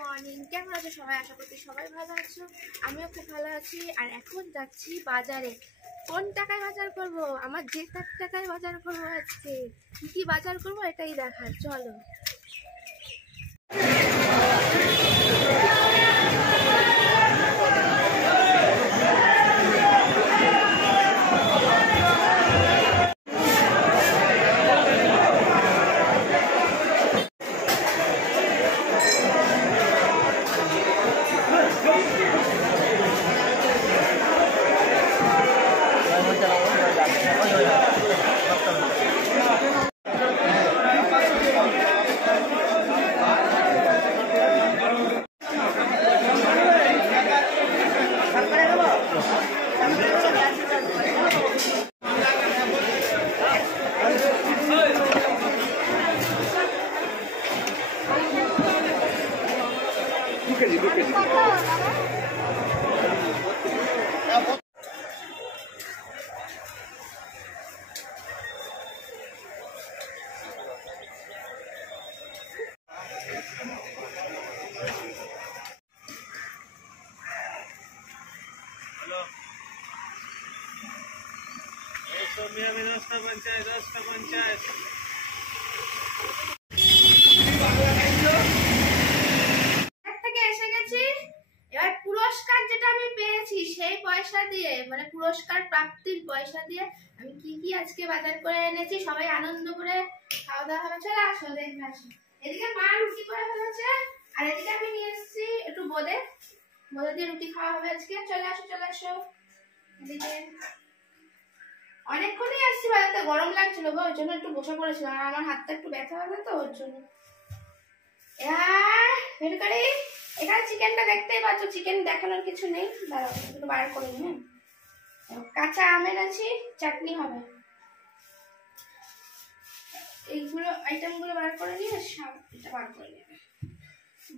Morning, কেমন আছো সবাই? আশা করছি সবাই ভালো আছো। আমিও খুব ভালো আছি। আর এখন যাচ্ছি বাজারে। কোন টাকায় বাজার করব? আমার যে টাকায় বাজার করবো আজকে কি কি বাজার করব এটাই দেখার, চলো। এবার পুরস্কার যেটা আমি পেয়েছি সেই পয়সা দিয়ে, মানে পুরস্কার প্রাপ্তির পয়সা দিয়ে আমি কি কি আজকে বাজার করে এনেছি, সবাই আনন্দ করে খাওয়া দাওয়া হবে। চলে আসো, দেখে আসো। এদিকে মা রুটি করে ফেলেছে, আর এদিকে আমি নিয়ে এসেছি একটু বোঁদে দিয়ে রুটি খাওয়া হবে আজকে। চলে আসো চলে আসো। এদিকে অনেকক্ষণই আসছি বাজারতে, গরম লাগছিল গো, ওই জন্য একটু বসে পড়েছিলাম। আর আমার হাতটা একটু ব্যথা হবে তো, ওর জন্য। এখানে চিকেনটা দেখতেই পাচ্ছ, চিকেন দেখানোর কিছু নেই, দাঁড়াও একটু বার করে নি। কাঁচা আম এনেছি, চাটনি হবে। এইগুলো আইটেমগুলো বার করে নিয়ে এটা বার করে নেবে,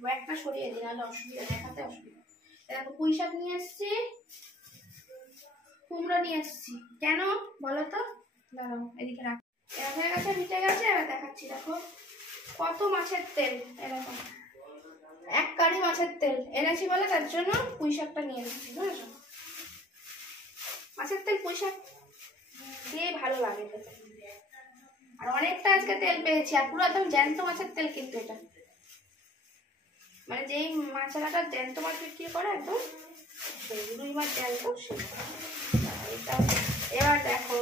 ব্যাগটা সরিয়ে দিই, নাহলে অসুবিধা, দেখাতে অসুবিধা। দেখো পুঁই শাক নিয়ে এসছি, কুমড়ো নিয়ে এসছি। কেন বলো তো? দাঁড়াও এদিকে রাখ। এরা হয়ে গেছে, মিটে গেছে। এবার দেখাচ্ছি, দেখো কত মাছের তেল। এরকম 1 কারি মাছের তেল এনেছি বলে তার জন্য পুঁই শাকটা নিয়ে এসেছি, বুঝেছো? মাছের তেল পুঁই শাক দিয়ে ভালো লাগে খেতে। আর অনেকটা আজকে তেল পেয়েছি, আর পুরো একদম জ্যান্ত মাছের তেল, কিন্তু এটা মানে যেই মাছালাটা জ্যান্ত মাছ বিক্রি করে একদম সেই রুই মাছ জ্যান্ত সেটা। এবার দেখো,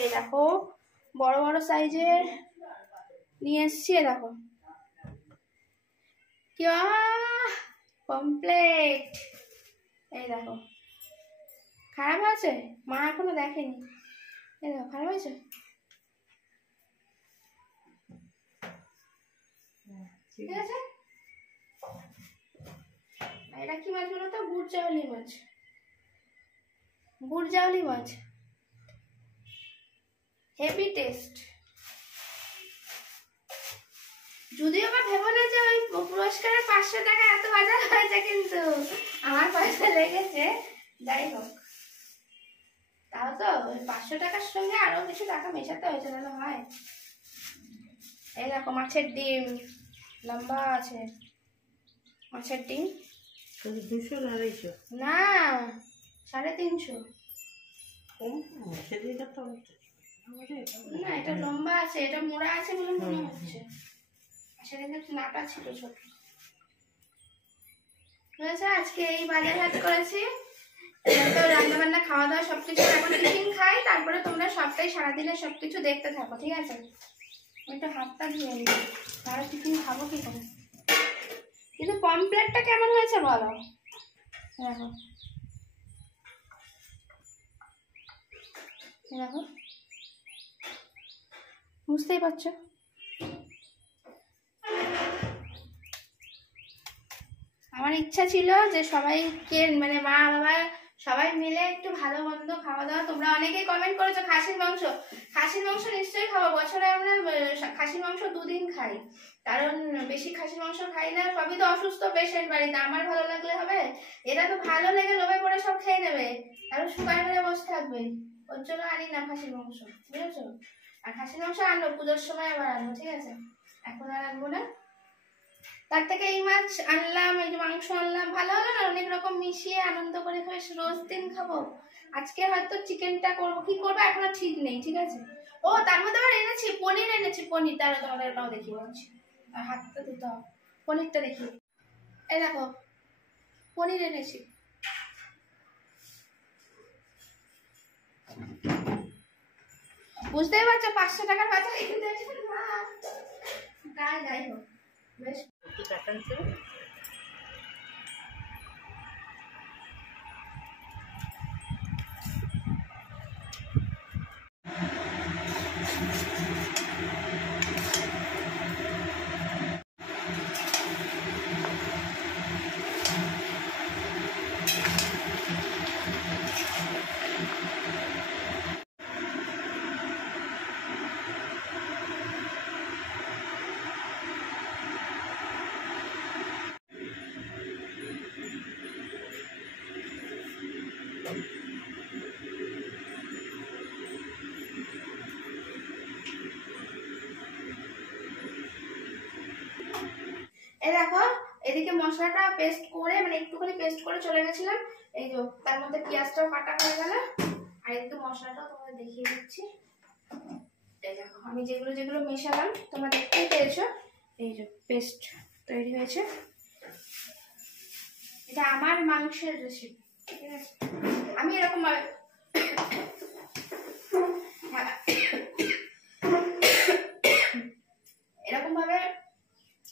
এই দেখো বড় বড় সাইজের নিয়ে এসছি। দেখো কি কমপ্লিট। এই দেখো, খারাপ আছে? মা এখনো দেখেনি। এই দেখো, খারাপ হয়েছে? ঠিক আছে। এটা কি মাছ বলো তো? বুটজাউলি মাছ। বুটজাউলি মাছ, হেভি টেস্ট। যদিও বা ভেবো না যে ওই পুরস্কারের 500 টাকা এত বাজার হয়েছে, কিন্তু আমার পয়সা লেগেছে। যাই হোক, তাও তো ওই 500 টাকার সঙ্গে আরো কিছু টাকা মেশাতে হয়েছে, তাহলে হয়। এই দেখো মাছের ডিম, লম্বা আছে মাছের ডিম। 200 না 250? না, 350। না, এটা লম্বা আছে, এটা মোড়া আছে বলে মনে হচ্ছে। সেদিন নাটা ছিল ছোট। বুঝেছো? আজকে এই বাজার হাট করেছি। তো রান্না বান্না খাওয়া দাওয়া সবকিছু, এখন টিফিন খাই, তারপরে তোমরা সবটাই সারাদিনে সবকিছু দেখতে থাকো, ঠিক আছে? আমি একটু হাতটা ধুয়ে নিই, তাহলে টিফিন খাবো কি করে। কিন্তু পমপ্লেটটা কেমন হয়েছে বলো? দেখো দেখো, বুঝতেই পারছো। আমার ইচ্ছা ছিল যে সবাইকে, মানে মা বাবা সবাই মিলে একটু ভালো মন্দ খাওয়া দাওয়া। তোমরা অনেকেই কমেন্ট করেছো খাসির মাংস। খাসির মাংস নিশ্চয়ই খাবো, বছরে আমরা খাসির মাংস 2 দিন খাই, কারণ বেশি খাসির মাংস খাই না। সবই তো অসুস্থ পেশেন্ট বাড়িতে, আমার ভালো লাগলে হবে? এটা তো ভালো লেগে লোভে পড়ে সব খেয়ে নেবে, আর শুকায় মেরে বসে থাকবে। ওর জন্য আনি না খাসির মাংস, বুঝেছো? আর খাসির মাংস আনবো পুজোর সময়, আবার আনবো, ঠিক আছে? এখন আর আনবো না। তার থেকে এই মাছ আনলাম, এই যে মাংস আনলাম, ভালো হলো না? অনেক রকম মিশিয়ে আনন্দ করে বেশ রোজ দিন খাবো। আজকে হয়তো চিকেনটা করবো, কি করবো এখনো ঠিক নেই, ঠিক আছে? ও তার মধ্যে আবার এনেছি পনির, তারা তোমাদের এটাও দেখিয়ে দিচ্ছি। আর হাতটা দিতে হবে, পনিরটা দেখি। এই দেখো পনির এনেছি। বুঝতেই পারছো 500 টাকার বাজার কিনতে এসেছেন না? যাই হোক বেশ। কি কাটাচ্ছে? এই দেখো এদিকে মশলাটা পেস্ট করে, মানে একটুখানি পেস্ট করে চলে গেছিলাম। এই যে তার মধ্যে পেঁয়াজটাও কাটা হয়ে গেল। আর একটু মশলাটাও তোমাদের দেখিয়ে দিচ্ছি। এই দেখো আমি যেগুলো মেশালাম তোমরা দেখতেই পেয়েছো। এই যে পেস্ট তৈরি হয়েছে। এটা আমার মাংসের রেসিপি, ঠিক আছে? আমি এরকম ভাবে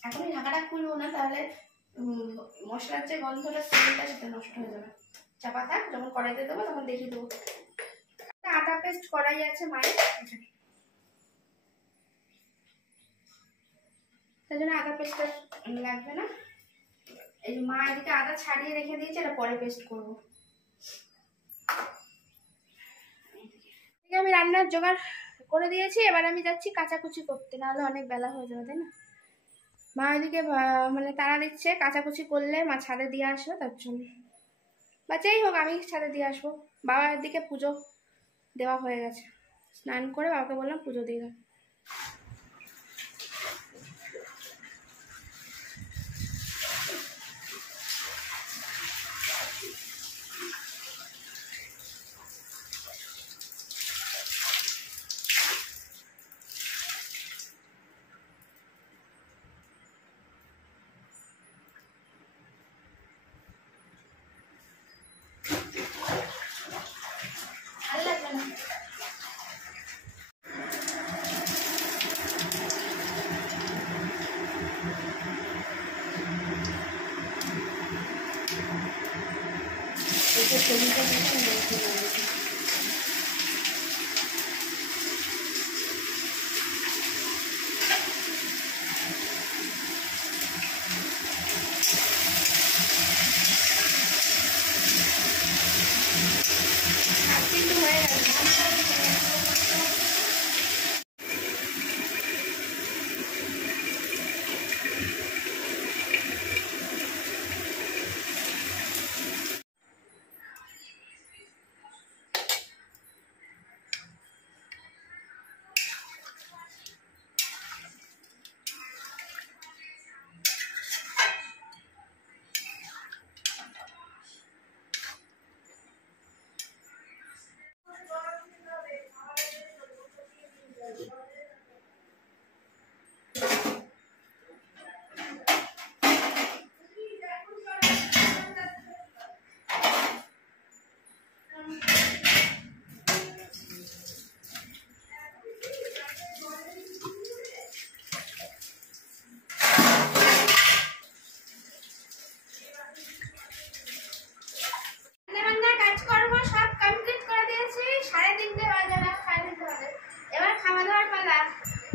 এখনই ঢাকাটা খুলবো না, তাহলে মশলার যে গন্ধটা স্মেলটা সেটা নষ্ট হয়ে যাবে। চাপা থাক, যখন কড়াইতে দেবো তখন দেখিয়ে দেবো। আটা পেস্ট করাই আছে মায়ের, তাই জন্য আদা পেস্টটা লাগবে না। এই মা এদিকে আদা ছাড়িয়ে রেখে দিয়েছে, এটা পরে পেস্ট করবো। আমি রান্নার জোগাড় করে দিয়েছি, এবার আমি যাচ্ছি কাচাকুচি করতে, নাহলে অনেক বেলা হয়ে যাবে, তাই না? মা এদিকে মানে তাড়া দিচ্ছে, কাচাকুচি করলে মা ছাদে দিয়ে আসবে, তার জন্য। বা যাই হোক আমি ছাদে দিয়ে আসবো। বাবার দিকে পুজো দেওয়া হয়ে গেছে, স্নান করে বাবাকে বললাম পুজো দিয়ে দাও।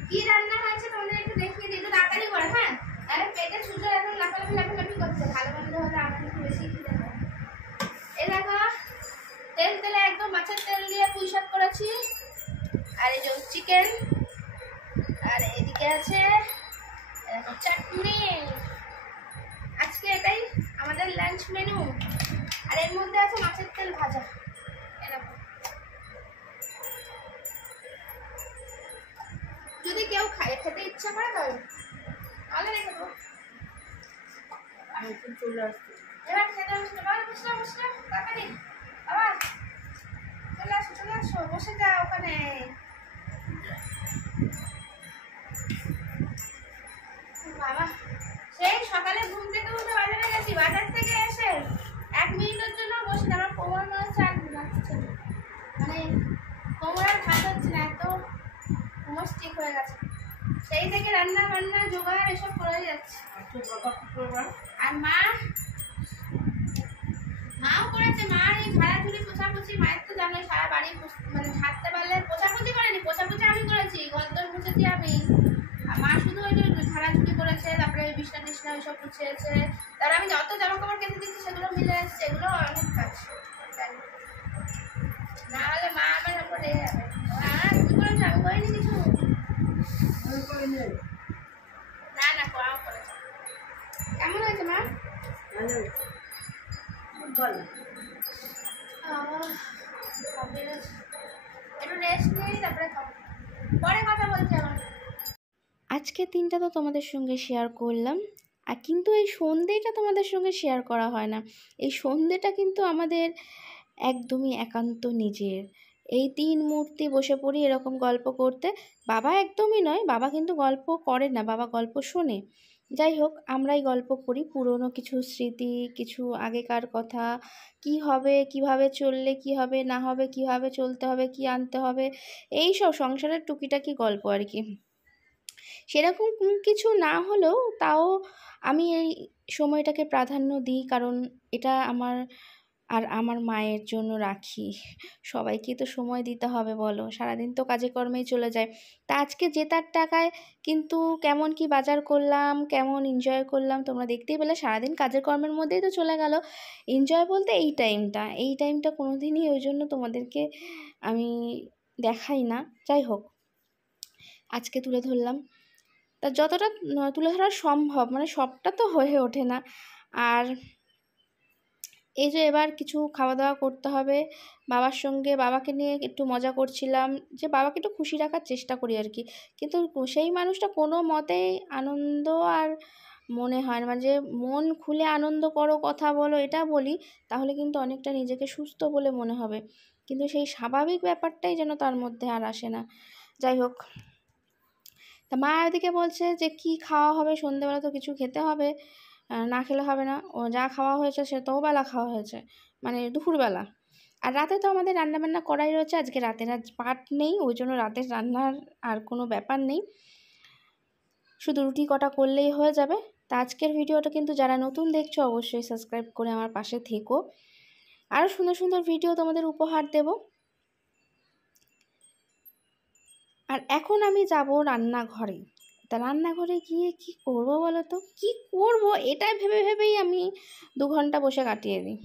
কি রান্না হয়েছে তোমাদের একটু দেখিয়ে দিই, একটু তাড়াতাড়ি করে, হ্যাঁ? আরে পেটে সুজো এখন লাফালাফি করছে, ভালো মন্দ হলে আমার একটু বেশি খিদে পায়। এই দেখো তেলে একদম মাছের তেল দিয়ে পুঁই শাক করেছি, আর এই যে চিকেন, আর এদিকে আছে চাটনি। আজকে এটাই আমাদের লাঞ্চ মেনু। আর এর মধ্যে আছে মাছের তেল ভাজা। এরকম যদি কেউ খেতে ইচ্ছা করে তবে তাহলে রেখে দেবো। চলে আসছে। এবার খেতে বসে বাবা, বসে বসে তাড়াতাড়ি বাবা, চলে আসো বসে যাও ওখানে। বাবা, সেই সকালে ঘুম থেকে উঠে বাজারে গেছি, বাজার থেকে এসে 1 মিনিটের জন্য বসে আমার কোমর মনে হচ্ছে আর ঘুমাচ্ছে না। মানে কোমর আর ভাত হচ্ছে না, এত কোমর স্টিক হয়ে গেছে। সেই থেকে রান্না বান্না জোগাড় এসব করে যাচ্ছে। আর মাও করেছে, মার এই ঝাড়াঝুড়ি পোছাপুছি, মায়ের তো জানো সারা বাড়ি মানে ঝাড়তে পারলে, পোছাপুছি করেনি, পোছাপুছি আমি করেছি, ঘরদোর মুছেছি আমি। আর মা শুধু ওই যে ঝাড়াঝুড়ি করেছে, তারপরে বিছনা টিছনা ওইসব গুছিয়েছে, তারপরে আমি যত জামা কাপড় কেটে দিচ্ছি সেগুলো মিলে এসছে, এগুলো অনেক কাজ। না হলে মা আমার ওপর রেগে যাবে, তুমি করেছো আমি করিনি কিছু। না না করাও করেছে। কেমন হয়েছে মা? ভালো হয়েছে, খুব ভালো। একটু রেস্ট নেই, তারপরে পরে কথা বলছি আবার। আজকের দিনটা তো তোমাদের সঙ্গে শেয়ার করলাম, আর কিন্তু এই সন্ধ্যেটা তোমাদের সঙ্গে শেয়ার করা হয় না। এই সন্ধ্যেটা কিন্তু আমাদের একদমই একান্ত নিজের। এই 3 মূর্তি বসে পড়ি এরকম গল্প করতে। বাবা একদমই নয়, বাবা কিন্তু গল্প করে না, বাবা গল্প শোনে। যাই হোক, আমরাই গল্প করি পুরনো কিছু স্মৃতি, কিছু আগেকার কথা, কি হবে, কিভাবে চললে কি হবে না হবে, কিভাবে চলতে হবে, কি আনতে হবে, এই সব সংসারের টুকিটাকি গল্প আর কি। সেরকম কিছু না হলেও তাও আমি এই সময়টাকে প্রাধান্য দিই, কারণ এটা আমার আর আমার মায়ের জন্য রাখি। সবাইকে তো সময় দিতে হবে বলো, সারাদিন তো কাজে কর্মেই চলে যায়। তা আজকে জেতার টাকায় কিন্তু কেমন কি বাজার করলাম, কেমন এনজয় করলাম তোমরা দেখতেই পেলে। সারাদিন কাজের কর্মের মধ্যেই তো চলে গেল। এনজয় বলতে এই টাইমটা কোনো দিনই ওই জন্য তোমাদেরকে আমি দেখাই না। যাই হোক, আজকে তুলে ধরলাম, তা যতটা তুলে ধরা সম্ভব, মানে সবটা তো হয়ে ওঠে না। আর এই যে এবার কিছু খাওয়া দাওয়া করতে হবে বাবার সঙ্গে, বাবাকে নিয়ে একটু মজা করছিলাম, যে বাবাকে একটু খুশি রাখার চেষ্টা করি আর কি। কিন্তু সেই মানুষটা কোনো মতেই আনন্দ আর মনে হয় না, মানে যে মন খুলে আনন্দ করো, কথা বলো, এটা বলি তাহলে কিন্তু অনেকটা নিজেকে সুস্থ বলে মনে হবে, কিন্তু সেই স্বাভাবিক ব্যাপারটাই যেন তার মধ্যে আর আসে না। যাই হোক, তা মা এদিকে বলছে যে কি খাওয়া হবে, সন্ধেবেলা তো কিছু খেতে হবে, না খেলে হবে না। ও যা খাওয়া হয়েছে সে তো বেলা খাওয়া হয়েছে, মানে দুপুরবেলা। আর রাতে তো আমাদের রান্নাবান্না করাই রয়েছে, আজকে রাতের আজ পাট নেই, ওই জন্য রাতের রান্নার আর কোনো ব্যাপার নেই, শুধু রুটি কটা করলেই হয়ে যাবে। তা আজকের ভিডিওটা কিন্তু যারা নতুন দেখছো অবশ্যই সাবস্ক্রাইব করে আমার পাশে থেকো, আরও সুন্দর সুন্দর ভিডিও তোমাদের উপহার দেব। আর এখন আমি যাব রান্নাঘরে। তা রান্নাঘরে গিয়ে কি করব বলো তো, কি করব এটা ভেবে ভেবেই আমি 2 ঘন্টা বসে কাটিয়ে দিই।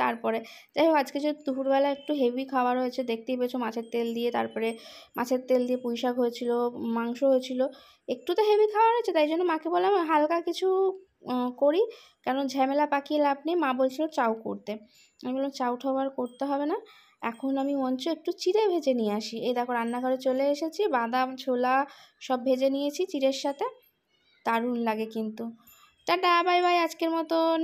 তারপরে যাই হোক, আজকে যে দুপুরবেলা একটু হেভি খাবার হয়েছে, দেখতেই পেয়েছো, মাছের তেল দিয়ে, তারপরে মাছের তেল দিয়ে পুঁই শাক হয়েছিল, মাংস হয়েছিল, একটু তো হেভি খাবার হয়েছে, তাই জন্য মাকে বললাম হালকা কিছু করি, কারণ ঝামেলা পাকিয়ে লাভ নেই। মা বলছিল চাউ করতে, আমি বললাম চাউ ঠাউ আর করতে হবে না, এখন আমি মঞ্চ একটু চিড়ে ভেজে নিয়ে আসি। এই দেখো রান্নাঘরে চলে এসেছি, বাদাম ছোলা সব ভেজে নিয়েছি চিড়ের সাথে, দারুণ লাগে কিন্তু। টাটা, বাই বাই আজকের মতন।